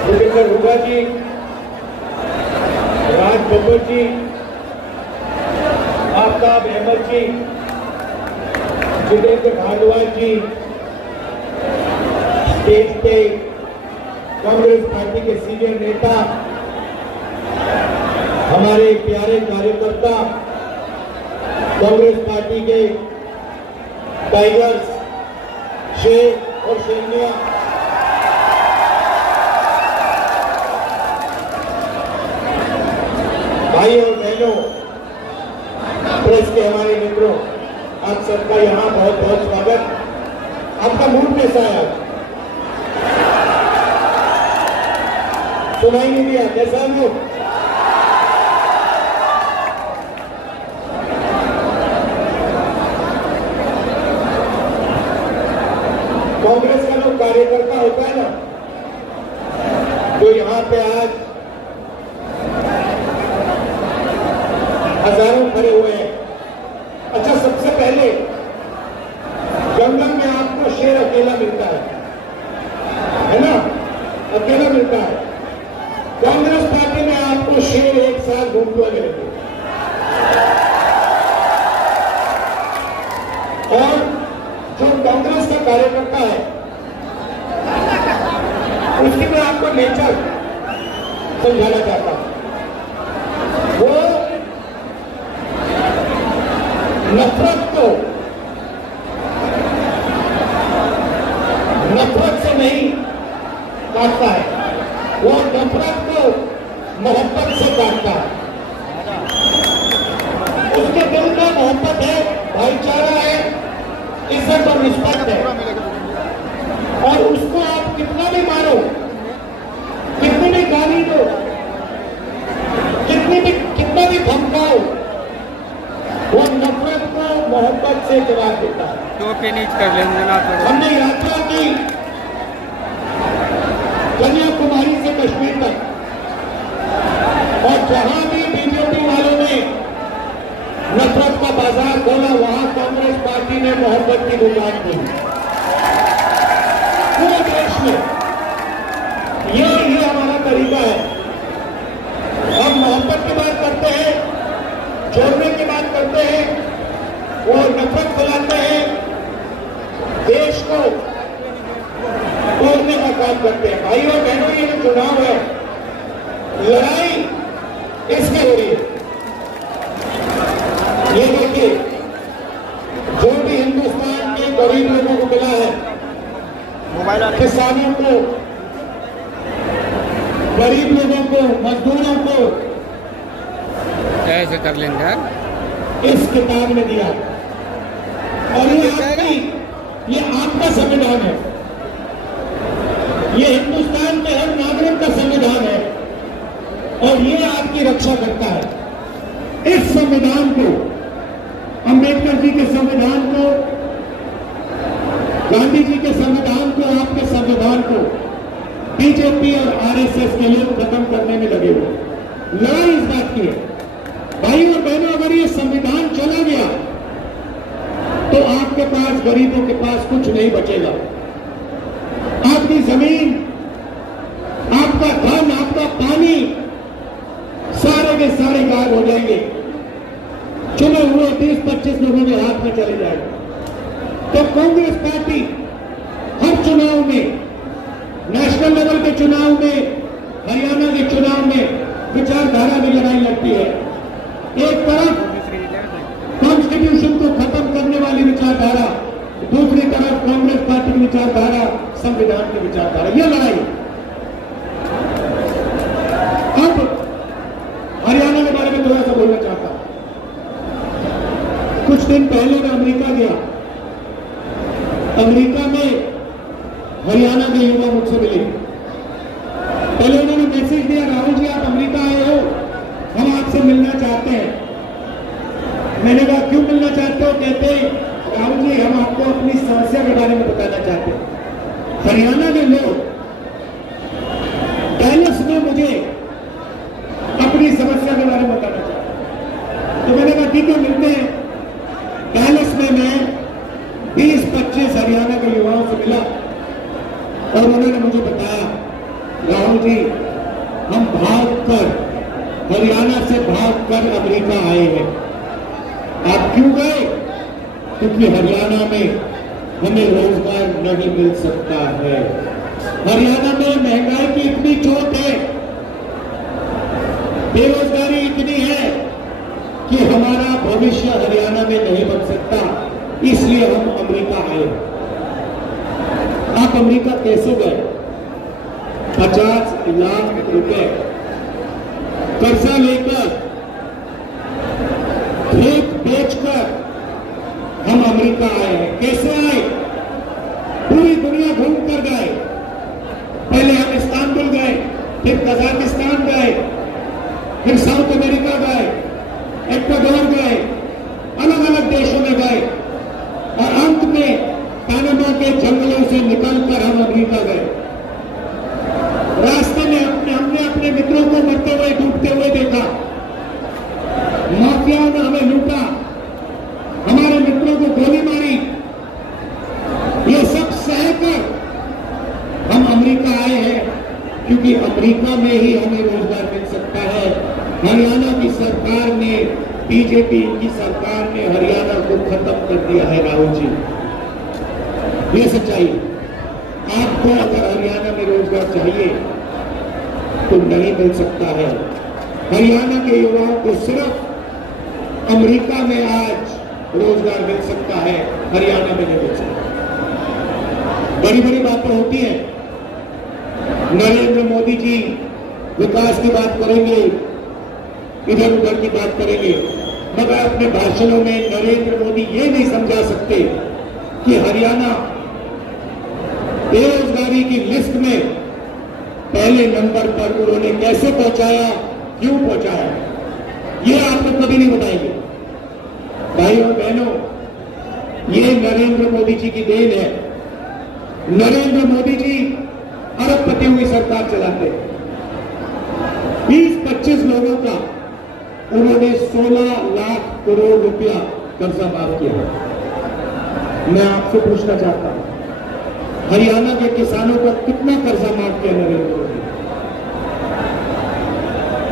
भूपेंद्र हुड्डा जी, राज बब्बर जी, आफ्ताब अहमद जी, जितेंद्र भारद्वाज जी, stage पे Congress party के senior नेता, हमारे प्यारे कार्यकर्ता, कांग्रेस पार्टी के टाइगर्स, शेर और शेरनिया, भाई और बहनों, प्रेस के हमारे मित्रों, आप सबका यहाँ बहुत बहुत स्वागत। आपका मूड कैसा है? सुनाई नहीं दिया, कैसा मूड? कांग्रेस का जो कार्यकर्ता होता है ना, जो यहाँ पे आज हजारों खड़े हुए हैं। अच्छा, सबसे पहले जंगल में आपको शेर अकेला मिलता है ना? अकेला मिलता है। कांग्रेस पार्टी में आपको शेर एक साथ घूमते हुए मिलेंगे। और जो कांग्रेस का कार्यकर्ता है, उसकी मैं आपको नेचर समझाना चाहता हूं। वो नफरत से नहीं काटता है, वो नफरत को मोहब्बत से काटता है। उसके दिल में मोहब्बत है, भाईचारा है, इज्जत और रिस्पेक्ट है। और उसको आप कितना भी मारो, कितनी भी गाली दो, कितना भी धमकाओ, वो नफरत को मोहब्बत से जवाब देता है। तो फिनिश कर लेंगे ना। हमने यात्रा की कन्याकुमारी से कश्मीर तक, और जहां भी बीजेपी वालों ने नफरत का बाजार खोला, वहां कांग्रेस पार्टी ने मोहब्बत की दुकान खोली। पूरे देश में ये हमारा तरीका है। हम मोहब्बत की बात करते हैं, जोड़ने की बात करते हैं, वो नफरत फैलाते हैं, देश को तोड़ने का काम करते हैं। भाई और बहनों, ये जो चुनाव है, लड़ाई इसकी हो रही है। ये देखिए, जो भी हिंदुस्तान के गरीब लोगों को मिला है, किसानों को, गरीब लोगों को, मजदूरों को कैसे कर लेंगे? इस किताब ने दिया। और ये आपका संविधान है, ये हिंदुस्तान के हर नागरिक का संविधान है, और ये आपकी रक्षा करता है। इस संविधान को, अंबेडकर जी के संविधान को, गांधी जी के संविधान को, आपके संविधान को बीजेपी और आरएसएस के लोग खत्म करने में लगे हुए। लड़ाई इस बात की है। भाई और बहनों, अगर ये संविधान चला गया तो आपके पास, गरीबों के पास कुछ नहीं बचेगा। आपकी जमीन, आपका धन, आपका पानी, सारे के सारे गायब हो जाएंगे। चुने हुए 20-25 लोगों के हाथ में चले जाएंगे। तो कांग्रेस पार्टी हर चुनाव में, नेशनल लेवल के चुनाव में, हरियाणा के चुनाव में विचारधारा में लड़ाई लड़ती है। एक तरफ कॉन्स्टिट्यूशन को खत्म करने वाली विचारधारा, दूसरी तरफ कांग्रेस पार्टी की विचारधारा, संविधान की विचारधारा, यह लड़ाई। अब हरियाणा के बारे में थोड़ा सा बोलना चाहता हूं। कुछ दिन पहले मैं अमेरिका गया। अमेरिका में हरियाणा के युवा मुझसे मिले। पहले उन्होंने मैसेज दिया, राहुल जी आप अमेरिका आए हो, हम आपसे मिलना चाहते हैं। मैंने कहा क्यों मिलना चाहते हो? कहते राहुल जी हम आपको अपनी समस्या के बारे में बताना चाहते हैं। हरियाणा के लोग डैलस में मुझे अपनी समस्या के बारे में बताना चाहते हैं। तो मैंने कहा ठीक है, मिलते हैं। डैलस में मैं 20-25 हरियाणा के युवाओं से मिला और उन्होंने मुझे बताया राहुल जी, हम भागकर हरियाणा से भागकर अमेरिका आए हैं। आप क्यों गए? क्योंकि हरियाणा में हमें रोजगार नहीं मिल सकता है। हरियाणा में महंगाई की इतनी चोट है, बेरोजगारी इतनी है कि हमारा भविष्य हरियाणा में नहीं बन सकता, इसलिए हम अमेरिका आए। आप अमेरिका कैसे गए? 50 लाख रुपए कर्जा लेकर, खेत बेचकर हम अमेरिका आए हैं। कैसे आए? पूरी दुनिया घूम कर गए। पहले हम इस्तांबुल गए, फिर कजाकिस्तान गए, फिर साउथ अमेरिका गए, इक्वाडोर गए, अलग अलग देशों में गए और अंत में पनामा के जंगलों से निकलकर हम अमेरिका गए। रास्ते में हमने अपने मित्रों को मरते हुए, डूबते हुए देखा। माफियाओं ने हमें लूटा, हमारे मित्रों को गोली मारी। ये सब सहकर हम अमेरिका आए हैं, क्योंकि अमेरिका में ही हमें रोजगार मिल सकता है। हरियाणा की सरकार ने, बीजेपी की सरकार ने हरियाणा को खत्म कर दिया है। राहुल जी, ये सच्चाई। आपको अगर हरियाणा में रोजगार चाहिए तो नहीं मिल सकता है। हरियाणा के युवाओं को सिर्फ अमेरिका में आज रोजगार मिल सकता है, हरियाणा में नहीं मिल सकता। बड़ी बड़ी बातें होती हैं। नरेंद्र मोदी जी विकास की बात करेंगे, इधर उधर की बात करेंगे, मगर अपने भाषणों में नरेंद्र मोदी ये नहीं समझा सकते कि हरियाणा बेरोजगारी की लिस्ट में पहले नंबर पर उन्होंने कैसे पहुंचाया, क्यों पहुंचाया, ये आपको कभी नहीं बताएंगे। भाइयों और बहनों, ये नरेंद्र मोदी जी की देन है। नरेंद्र मोदी जी अरबपति हुई सरकार चलाते हैं। 20-25 लोगों का उन्होंने 16 लाख करोड़ रुपया कर्जा माफ किया। मैं आपसे पूछना चाहता हूं, हरियाणा के किसानों का कितना कर्जा माफ किया नरेंद्र मोदी?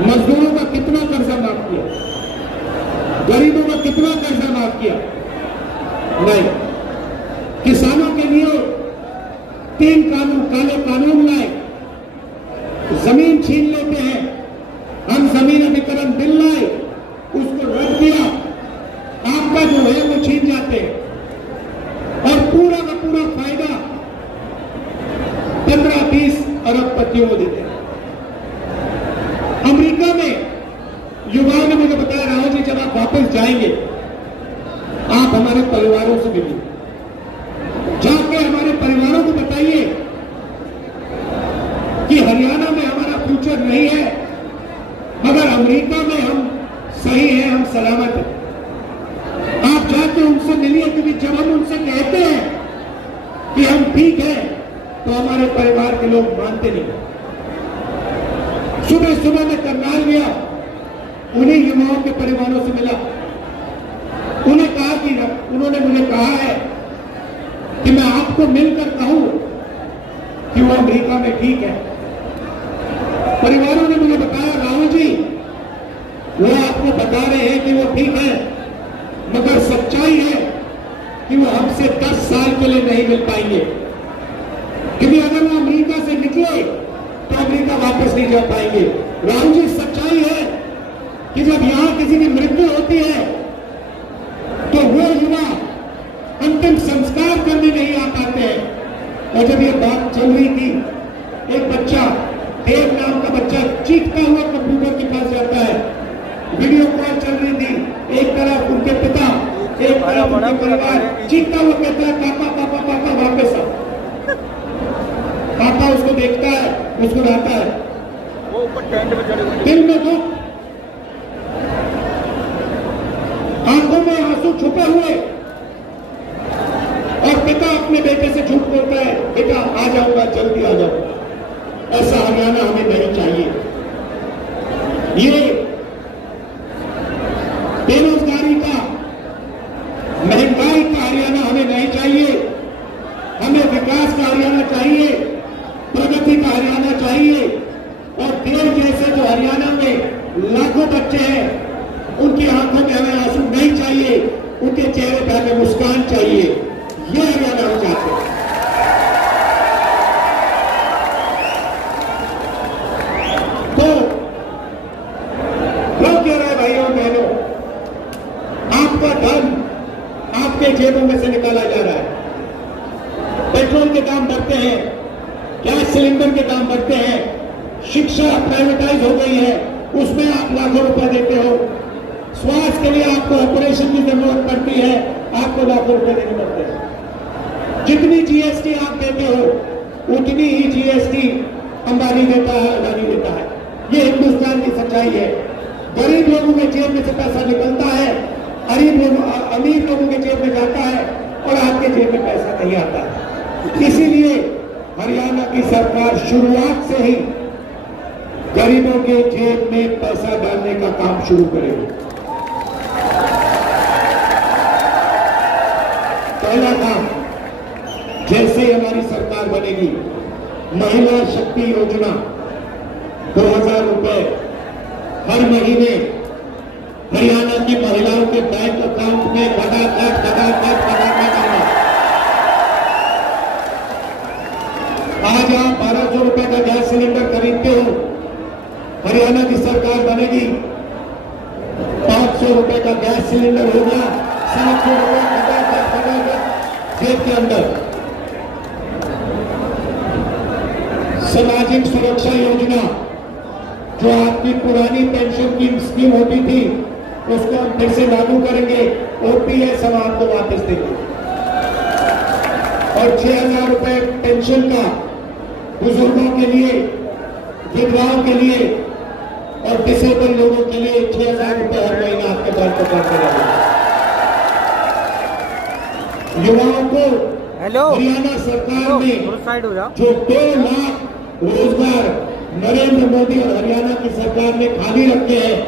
मजदूरों का कितना कर्जा माफ किया? गरीबों का कितना कर्जा माफ किया? नहीं। किसानों के लिए 3 काले कानून लाए। जमीन छीन लेते हैं, हम जमीन अधिग्रहण बिल लाए, उसको रद्द किया, आपका जो है वो छीन जाते हैं और पूरा का पूरा फायदा 15-20 अरबपतियों को देते हैं। अमेरिका में युवाओं ने मुझे बताया, राहुल जी, जब आप वापस जाएंगे आप हमारे परिवारों से मिलिए, जाके हमारे परिवारों को बताइए कि हरियाणा में हमारा फ्यूचर नहीं है, मगर अमेरिका में हम सही हैं, हम सलामत हैं। आप जाके उनसे मिलिए, क्योंकि जब हम उनसे कहते हैं कि हम ठीक हैं तो हमारे परिवार के लोग मानते नहीं। सुबह सुबह में करनाल गया, उन्हीं युवाओं के परिवारों से मिला। उन्हें कहा कि उन्होंने मुझे कहा है कि मैं आपको मिलकर कहूं कि वो अमेरिका में ठीक है। परिवारों ने मुझे बताया, राहुल जी, वो आपको बता रहे हैं कि वो ठीक है, मगर सच्चाई है कि वो हमसे 10 साल के लिए नहीं मिल पाएंगे, क्योंकि अगर वो अमेरिका से निकले तो अमेरिका वापस नहीं जा पाएंगे। राहुल जी, सच्चाई है कि जब यहां किसी की मृत्यु होती है तो वो युवा अंतिम संस्कार करने नहीं आ पाते हैं। और जब ये बात चल रही थी, एक बच्चा, देव नाम का बच्चा, चीखता हुआ कंप्यूटर के पास जाता है। वीडियो कॉल चल रही थी, एक तरफ उनके पिता, एक तरफ उनके परिवार, चीखता हुआ कहता है, पापा पापा पापा वापस आओ। पापा उसको देखता है, मुस्कुराता है, दिल में दुख, आंखों में आंसू छुपे हुए, और पिता अपने बेटे से झूठ बोलता है, बेटा आ जाऊंगा, जल्दी आ जाऊंगा। ऐसा हरियाणा हमें नहीं चाहिए। ये बेरोजगारी का, महंगाई का हरियाणा हमें नहीं चाहिए। हमें विकास का हरियाणा चाहिए, प्रगति का हरियाणा चाहिए। लाखों बच्चे हैं, उनकी आंखों में हमें आंसू नहीं चाहिए, उनके चेहरे पर हमें मुस्कान चाहिए। ये हरियाणा हम चाहते हैं। तो लोग कह रहे हैं भाइयों बहनों, आपका धन आपके जेबों में से निकाला जा रहा है। पेट्रोल के दाम बढ़ते हैं, गैस सिलेंडर के दाम बढ़ते हैं, शिक्षा प्राइवेटाइज हो गई है, उसमें आप लाखों रुपए देते हो। स्वास्थ्य के लिए आपको ऑपरेशन की जरूरत पड़ती है, आपको लाखों रुपए देने पड़ते हैं। जितनी जीएसटी आप देते हो उतनी ही जीएसटी अंबानी देता है, अदानी देता है। ये हिंदुस्तान की सच्चाई है। गरीब लोगों के जेब में से पैसा निकलता है, अमीर लोगों के जेब में जाता है और आपके जेब में पैसा नहीं आता है। इसीलिए हरियाणा की सरकार शुरुआत से ही गरीबों के जेब में पैसा डालने का काम शुरू करेगी। पहला काम, जैसे ही हमारी सरकार बनेगी, महिला शक्ति योजना 2000 रुपए हर महीने हरियाणा की महिलाओं के बैंक अकाउंट में फटाफट आना। आज आप 1200 रुपए का गैस सिलेंडर खरीदते हो, हरियाणा की सरकार बनेगी 500 रुपए का गैस सिलेंडर हो गया, 700 रुपए फटाफट जेब के अंदर। सामाजिक सुरक्षा योजना, जो आपकी पुरानी पेंशन की स्कीम होती थी, उसको हम फिर से लागू करेंगे। ओपीएस हम आपको वापस देंगे और 6000 रुपए पेंशन का बुजुर्गों के लिए, विधवाओं के लिए और डिसेबल लोगों के लिए 6000 रुपए हर महीना आपके बैंक अकाउंट में लगेगा। युवाओं को हरियाणा सरकार ने जो 2 लाख रोजगार नरेंद्र मोदी और हरियाणा की सरकार ने खाली रखे हैं,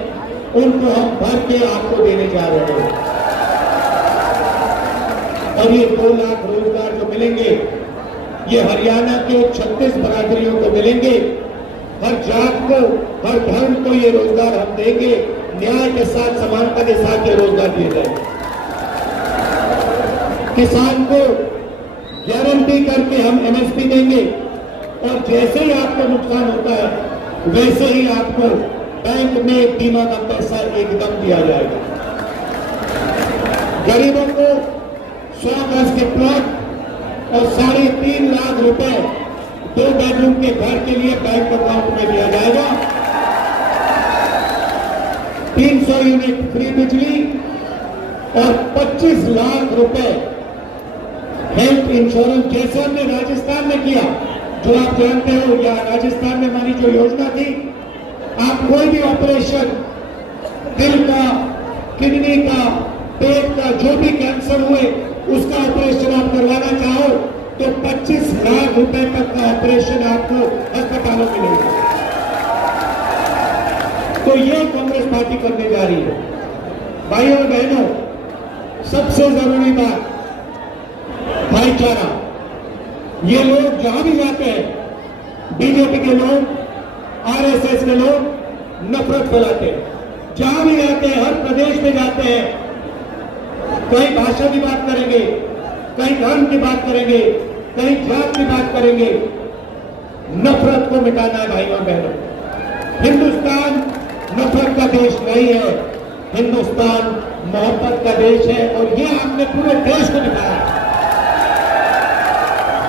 उनको हम भर के आपको देने जा रहे हैं। और ये 2 लाख रोजगार जो मिलेंगे, ये हरियाणा के 36 बरादरियों को मिलेंगे। हर जात को, हर धर्म को ये रोजगार हम देंगे। न्याय के साथ, समानता के साथ ये रोजगार दिए जाएंगे। किसान को गारंटी करके हम एमएसपी देंगे और जैसे ही आपको नुकसान होता है वैसे ही आपको बैंक में बीमा का पैसा एकदम दिया जाएगा। गरीबों को 100 गज के प्लॉट और 3.5 लाख रुपए 2 बेडरूम के घर के लिए बैंक अकाउंट में दिया जाएगा। 300 यूनिट फ्री बिजली और 25 लाख रुपए हेल्थ इंश्योरेंस, जैसे हमने राजस्थान में किया, जो आप जानते हो। या राजस्थान में हमारी जो योजना थी, आप कोई भी ऑपरेशन, दिल का, किडनी का, पेट का, जो भी कैंसर हुए उसका ऑपरेशन आप करवाना चाहो तो 25 लाख रुपए तक का ऑपरेशन आपको अस्पतालों में मिलेगा। तो ये कांग्रेस पार्टी करने जा रही है। भाइयों और बहनों, सबसे जरूरी बात भाईचारा। ये लोग जहां भी जाते हैं, बीजेपी के लोग, आरएसएस के लोग नफरत फैलाते हैं। जहां भी जाते हैं, हर प्रदेश में जाते हैं, कहीं भाषा की बात करेंगे, कहीं धर्म की बात करेंगे, कहीं जात की बात करेंगे। नफरत को मिटाना है भाइयों बहनों। हिंदुस्तान नफरत का देश नहीं है, हिंदुस्तान मोहब्बत का देश है और ये हमने पूरे देश को दिखाया है।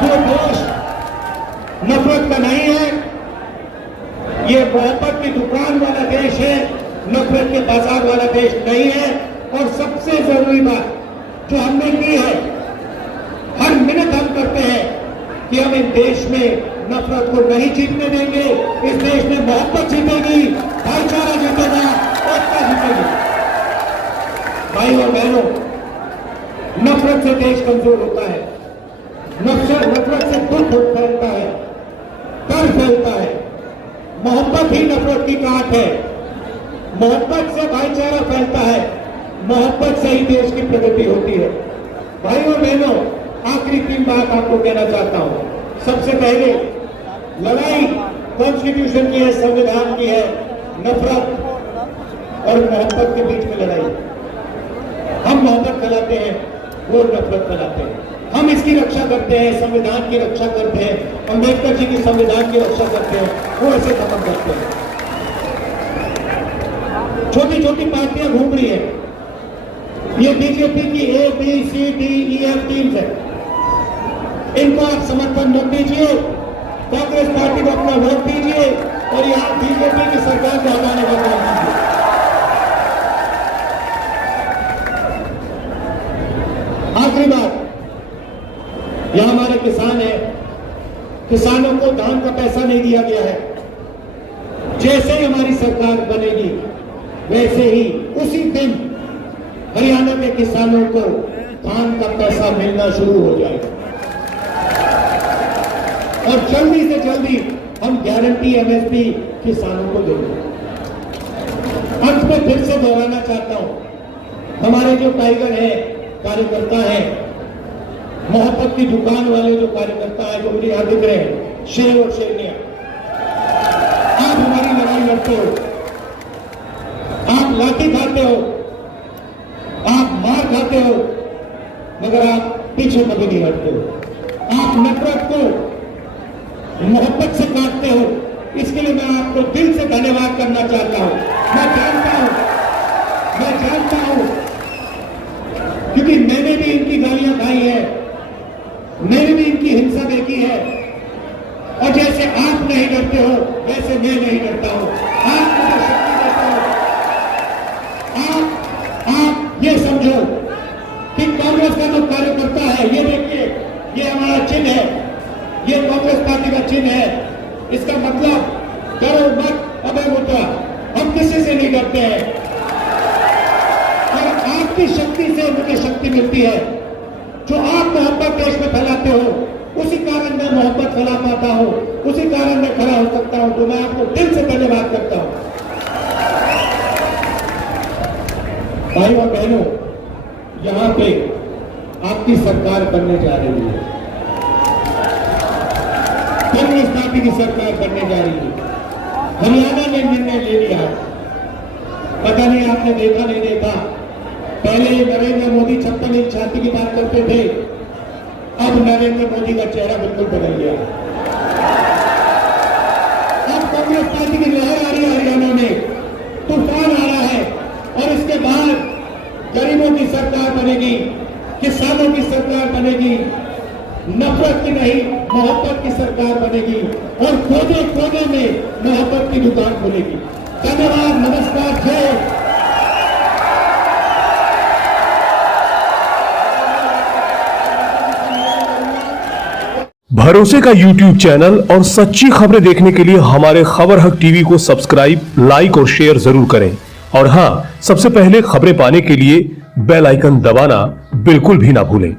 ये देश नफरत का नहीं है, ये मोहब्बत की दुकान वाला देश है, नफरत के बाजार वाला देश नहीं है। और सबसे जरूरी बात जो हमने की है, हर मिनट हम करते हैं कि हम इन देश में नफरत को नहीं जीतने देंगे। इस देश में मोहब्बत जीतेगी, भाईचारा जीतेगा, एकता जीतेगी। भाई और बहनों, नफरत से देश कमजोर होता है, नफरत से दुख फैलता है, डर फैलता है। मोहब्बत ही नफरत की काट है, मोहब्बत से भाईचारा फैलता है, मोहब्बत से ही देश की प्रगति होती है। भाइयों बहनों, आखिरी 3 बात आपको कहना चाहता हूं। सबसे पहले, लड़ाई कॉन्स्टिट्यूशन की है, संविधान की है। नफरत और मोहब्बत के बीच में लड़ाई है। हम मोहब्बत फैलाते हैं, वो नफरत फैलाते हैं। हम इसकी रक्षा करते हैं, संविधान की रक्षा करते हैं, अंबेडकर जी की संविधान की रक्षा करते हैं, वो ऐसे खत्म करते हैं। छोटी छोटी पार्टियां घूम रही है, ये बीजेपी की A B C D E F teams है, इनको आप समर्थन मत दीजिए, कांग्रेस पार्टी को अपना वोट दीजिए और यहां बीजेपी की सरकार को हटाने का काम कीजिए। आखिरी बात, यहां हमारे किसान हैं, किसानों को धान का पैसा नहीं दिया गया है। जैसे ही हमारी सरकार बनेगी वैसे ही उसी दिन हरियाणा के किसानों को धान का पैसा मिलना शुरू हो जाएगा और जल्दी से जल्दी हम गारंटी एमएसपी किसानों को देंगे। अंत में फिर से दोहराना चाहता हूं, हमारे जो टाइगर हैं, कार्यकर्ता हैं, मोहब्बत की दुकान वाले जो कार्यकर्ता है, जो मुझे यहां दिख रहे हैं, शेर और शेरनिया, आप हमारी लड़ाई लड़ते हो, आप लाठी खाते हो, आप मार खाते हो, मगर आप पीछे कभी नहीं हटते हो। आप नफरत को मोहब्बत से काटते हो। इसके लिए मैं आपको दिल से धन्यवाद करना चाहता हूं। मैं जानता हूं क्योंकि मैंने भी इनकी गालियां खाई है, मैंने भी इनकी हिंसा देखी है, और जैसे आप नहीं डरते हो वैसे मैं नहीं डरता हूं। आप मुझे शक्ति देते हो। आप ये समझो कि कांग्रेस का जो कार्यकर्ता है, ये देखिए, ये हमारा चिन्ह है, ये कांग्रेस पार्टी का चिन्ह है। इसका मतलब डरो मत, अभय मुद्रा, हम किसी से नहीं डरते हैं। और आपकी शक्ति से मुझे शक्ति मिलती है। जो आप मोहब्बत देश में फैलाते हो, उसी कारण मैं मोहब्बत फैला पाता हूं, उसी कारण मैं खड़ा हो सकता हूं। तो मैं आपको दिल से धन्यवाद करता हूं। भाई और बहनों, यहां पे आपकी सरकार बनने जा रही है, कांग्रेस पार्टी की सरकार बनने जा रही है। हरियाणा ने निर्णय ले लिया, पता नहीं आपने देखा नहीं देखा, पहले नरेंद्र मोदी 56 इंच छाती की बात करते थे, अब नरेंद्र मोदी का चेहरा बिल्कुल बदल गया। अब कांग्रेस पार्टी की लहर आ रही है, हरियाणा में तूफान आ रहा है, और इसके बाद गरीबों की सरकार बनेगी, किसानों की सरकार बनेगी, नफरत की नहीं मोहब्बत की सरकार बनेगी, और कोने कोने में मोहब्बत की दुकान खुलेगी। धन्यवाद, नमस्कार, जय। भरोसे का YouTube चैनल और सच्ची खबरें देखने के लिए हमारे खबर हक टीवी को सब्सक्राइब, लाइक और शेयर जरूर करें। और हां, सबसे पहले खबरें पाने के लिए बेल आइकन दबाना बिल्कुल भी ना भूलें।